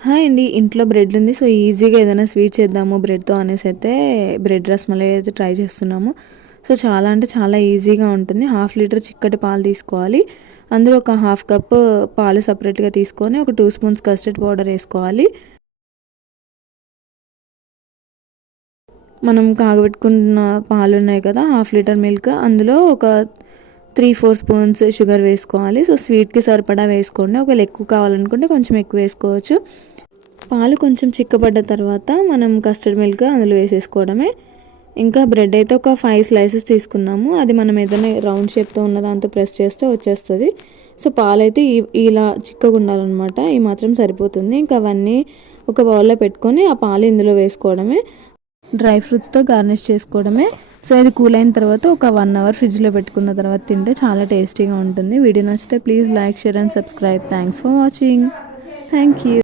Hi అండి. ఇంట్లో bread ఉంది. సో, ఈజీగా ఏదైనా స్వీట్ చేద్దాము బ్రెడ్‌తో అనేసి అయితే బ్రెడ్ రస్మలై అయితే ట్రై చేస్తున్నాము. సో, చాలా అంటే చాలా ఈజీగా ఉంటుంది. హాఫ్ లీటర్ చిక్కటి పాలు తీసుకోవాలి. అందులో ఒక హాఫ్ కప్ పాలు సెపరేట్‌గా తీసుకొని ఒక 2 స్పూన్స్ కస్టర్డ్ పౌడర్ ఏసుకోవాలి. మనం కాగబెట్టుకున్న పాలున్నాయి కదా! హాఫ్ లీటర్ మిల్క్ అందులో ఒక 3, 4 స్పూన్స్ షుగర్ వేసుకోవాలి. సో, స్వీట్‌కి సరిపడా వేసుకోండి. ఒకవేళ ఎక్కువ కావాలనుకుంటే కొంచెం ఎక్కువ వేసుకోవచ్చు. పాలు కొంచెం చిక్కబడ్డ తర్వాత మనం కస్టర్డ్ మిల్క్ అందులో వేసేసుకోవడమే. ఇంకా బ్రెడ్ అయితే ఒక 5 స్లైసెస్ తీసుకున్నాము. అది మనం ఏదైనా రౌండ్ షేప్‌తో ఉన్న దాంతో ప్రెస్ చేస్తే వచ్చేస్తది. సో, పాలైతే ఇలా చిక్కగా ఉండాలన్నమాట. ఈ మాత్రం సరిపోతుంది. ఇంకా అవన్నీ ఒక బౌల్‌లో పెట్టుకొని ఆ పాలు ఇందులో వేసుకోవడమే. డ్రై ఫ్రూట్స్‌తో గార్నిష్ చేసుకోవడమే. సో, ఇది కూల్ అయిన తర్వాత ఒక 1 అవర్ ఫ్రిడ్జ్‌లో పెట్టుకున్న తర్వాత తింటే చాలా టేస్టీగా ఉంటుంది. వీడియో నచ్చితే please like, share and subscribe. Thanks for watching. Thank you.